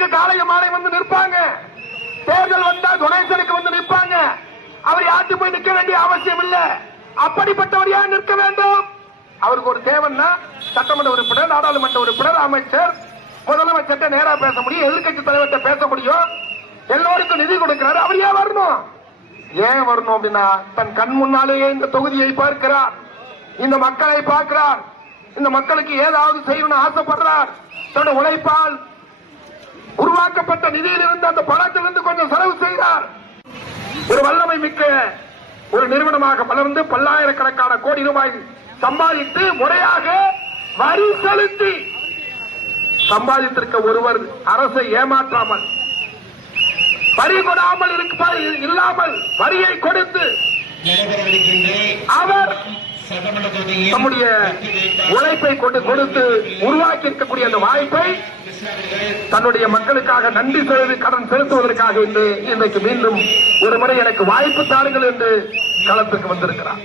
எலெக்ஷனுக்கு காலைய மாலை வந்து நிற்பாங்க, தேர்தல் வந்தா டொனேஷனுக்கு வந்து நிற்பாங்க. அவர் யார்ட்டு போய் நிற்க வேண்டிய அவசியம் இல்ல. அப்படிப்பட்டவர் ஏன் நிற்க வேண்டும்? அவருக்கு ஒரு தேவைன்னா சட்டமன்ற உறுப்பினர், நாடாளுமன்ற உறுப்பினர், அமைச்சர், முதலமைச்சர்கிட்ட நேரா பேச முடியும், எதிர்கட்சி தலைவர்கிட்ட பேச முடியும், எல்லோருக்கும் நிதி கொடுக்கிறாரு. அவர் ஏன் வரணும்? ஏன் வரணும் அப்படின்னா தன் கண் முன்னாலேயே இந்த தொகுதியை பார்க்கிறார், இந்த மக்களை பார்க்கிறார், இந்த மக்களுக்கு ஏதாவது செய்யணும்னு ஆசைப்படுறார். தன்னுடைய உழைப்பால் உருவாக்கப்பட்ட நிதியிலிருந்து அந்த பணத்திலிருந்து கொஞ்சம் செலவு செய்கிறார். ஒரு வல்லமை மிக்க ஒரு நிறுவனமாக வளர்ந்து பல்லாயிரக்கணக்கான கோடி ரூபாய் சம்பாதித்து முறையாக வரி செலுத்தி சம்பாதித்திருக்க ஒருவர் அரசை ஏமாற்றாமல், வரி கொடாமல் இல்லாமல் வரியை கொடுத்து அவர் நம்முடைய உழைப்பை கொடுத்து உருவாக்கி இருக்கக்கூடிய அந்த வாய்ப்பை தன்னுடைய மக்களுக்காக நன்றி கடன் செலுத்துவதற்காக இன்றைக்கு மீண்டும் ஒரு முறை எனக்கு வாய்ப்பு தாருங்கள் என்று களத்துக்கு வந்திருக்கிறார்.